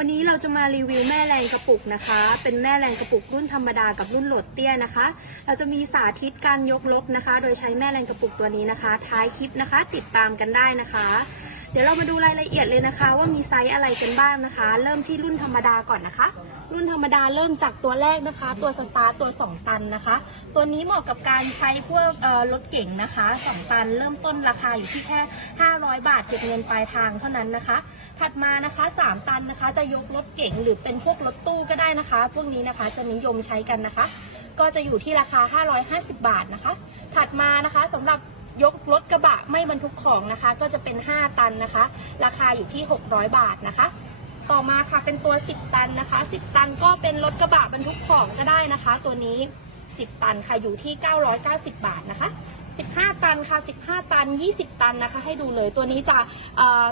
วันนี้เราจะมารีวิวแม่แรงกระปุกนะคะ เป็นแม่แรงกระปุกรุ่นธรรมดากับรุ่นโหลดเตี้ยนะคะ เราจะมีสาธิตการยกลบนะคะ โดยใช้แม่แรงกระปุกตัวนี้นะคะ ท้ายคลิปนะคะ ติดตามกันได้นะคะ เดี๋ยวเรามาดูรายละเอียดเลยนะคะ ว่ามีไซส์อะไรกันบ้างนะคะ เริ่มที่รุ่นธรรมดาก่อนนะคะ รุ่นธรรมดาเริ่มจากตัวแรกนะคะ ตัวสตาร์ตัว 2 ตันนะคะ ตัวนี้เหมาะกับการใช้พวกรถเก๋งนะคะ 2 ตัน เริ่มต้นราคาอยู่ที่แค่ 500 บาทเก็บเงินปลายทางเท่านั้นนะคะ ถัดมานะคะ 3 ตันนะคะ จะยกรถเก๋งหรือเป็นพวกรถตู้ก็ได้นะคะ พวกนี้นะคะจะนิยมใช้กันนะคะ ก็จะอยู่ที่ราคา 550 บาทนะคะ ถัดมานะคะสำหรับ ยกรถกระบะไม่บรรทุกของนะคะ ก็จะเป็น 5 ตันนะคะ ราคาอยู่ที่ 600 บาทนะคะ ต่อมาค่ะเป็นตัว 10 ตันนะคะ 10 ตันก็เป็นรถกระบะบรรทุกของก็ได้นะคะ ตัวนี้ 10 ตันค่ะอยู่ที่ 990 บาทนะคะ ตันค่ะ15 ตัน 20 ตันนะคะ ให้ดูเลยตัวนี้จะ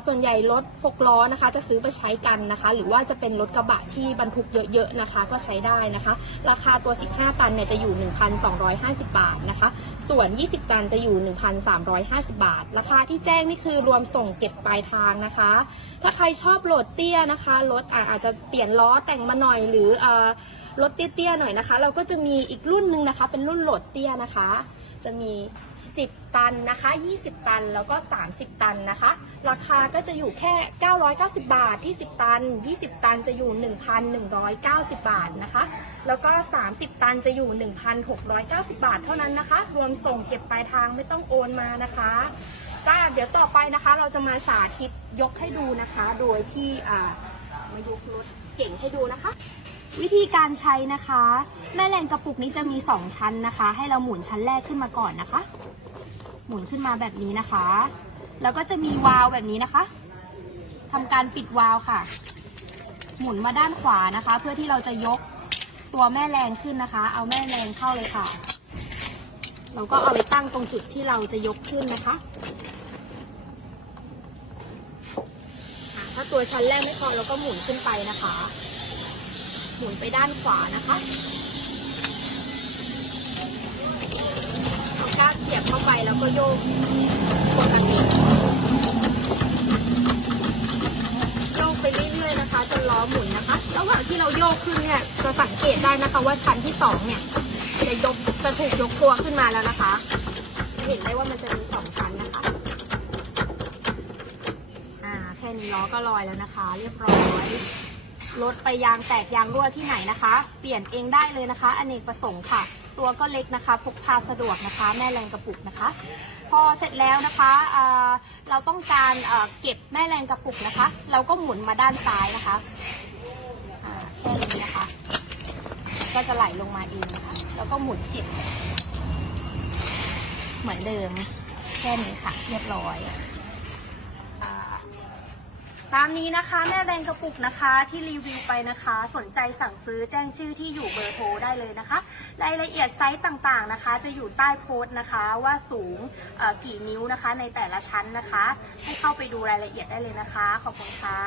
ส่วนใหญ่รถ6ล้อนะคะ จะซื้อไปใช้กันนะคะ หรือว่าจะเป็นรถกระบะที่บรรทุกเยอะๆนะคะ ก็ใช้ได้นะคะ ราคาตัว 15 ตันเนี่ยจะอยู่ 1,250 บาทนะคะ ส่วน 20 ตันจะอยู่ 1,350 บาท ราคาที่แจ้งนี่คือรวมส่งเก็บปลายทางนะคะ ถ้าใครชอบโหลดเตี้ยนะคะรถอาจจะเปลี่ยนล้อแต่งมาหน่อยหรือรถเตี้ยๆหน่อยนะคะ เราก็จะมีอีกรุ่นหนึ่งนะคะ เป็นรุ่นโหลดเตี้ยนะคะ จะมี 10 ตันนะคะ 20 ตันแล้วก็ 30 ตันนะคะ ราคาก็จะอยู่แค่ 990 บาทที่10ตัน 20 ตันจะอยู่ 1,190 บาทนะคะ แล้วก็ 30 ตันจะอยู่ 1,690 บาทเท่านั้นนะคะ รวมส่งเก็บปลายทางไม่ต้องโอนมานะคะจ้าเดี๋ยวต่อไปนะคะ เราจะมาสาธิตยกให้ดูนะคะ โดยที่อ่ามายกรถเก่งให้ดูนะคะ วิธีการใช้นะคะ แม่แรงกระปุกนี้จะมี 2 ชั้นนะคะ ให้เราหมุนชั้นแรกขึ้นมาก่อนนะคะ หมุนขึ้นมาแบบนี้นะคะ แล้วก็จะมีวาล์วแบบนี้นะคะทำการปิดวาล์วค่ะ หมุนมาด้านขวานะคะ เพื่อที่เราจะยกตัวแม่แรงขึ้นนะคะ เอาแม่แรงเข้าเลยค่ะเราก็เอาไปตั้งตรงจุดที่เราจะยกขึ้นนะคะถ้าตัวชั้นแรกไม่พอเราก็หมุนขึ้นไปนะคะ หมุนไปด้านขวานะคะเอาก้านเสียบเข้าไปแล้วก็โยกปกติโยกไปเรื่อยๆนะคะจนล้อหมุนนะคะ ระหว่างที่เราโยกขึ้นเนี่ยจะสังเกตได้นะคะว่าชั้นที่สองเนี่ยจะยกจะถูกยกตัวขึ้นมาแล้วนะคะจะเห็นได้ว่ามันจะมีสองชั้นนะคะอ่าแค่นี้ล้อก็ลอยแล้วนะคะ เรียบร้อย รถไปยางแตกยางรั่วที่ไหนนะคะ เปลี่ยนเองได้เลยนะคะ อเนกประสงค์ค่ะ ตัวก็เล็กนะคะ พกพาสะดวกนะคะ แม่แรงกระปุกนะคะ พอเสร็จแล้วนะคะเเราต้องการเเก็บแม่แรงกระปุกนะคะ เราก็หมุนมาด้านซ้ายนะคะแค่นี้นะคะ ก็จะไหลลงมาเองนะคะ แล้วก็หมุนเก็บ เหมือนเดิม แค่นี้ค่ะ เรียบร้อย ตามนี้นะคะ แม่แรงกระปุกนะคะที่รีวิวไปนะคะ สนใจสั่งซื้อแจ้งชื่อที่อยู่เบอร์โทรได้เลยนะคะ รายละเอียดไซส์ต่างๆนะคะ จะอยู่ใต้โพสต์นะคะว่าสูงกี่นิ้วนะคะในแต่ละชั้นนะคะ ให้เข้าไปดูรายละเอียดได้เลยนะคะ ขอบคุณค่ะ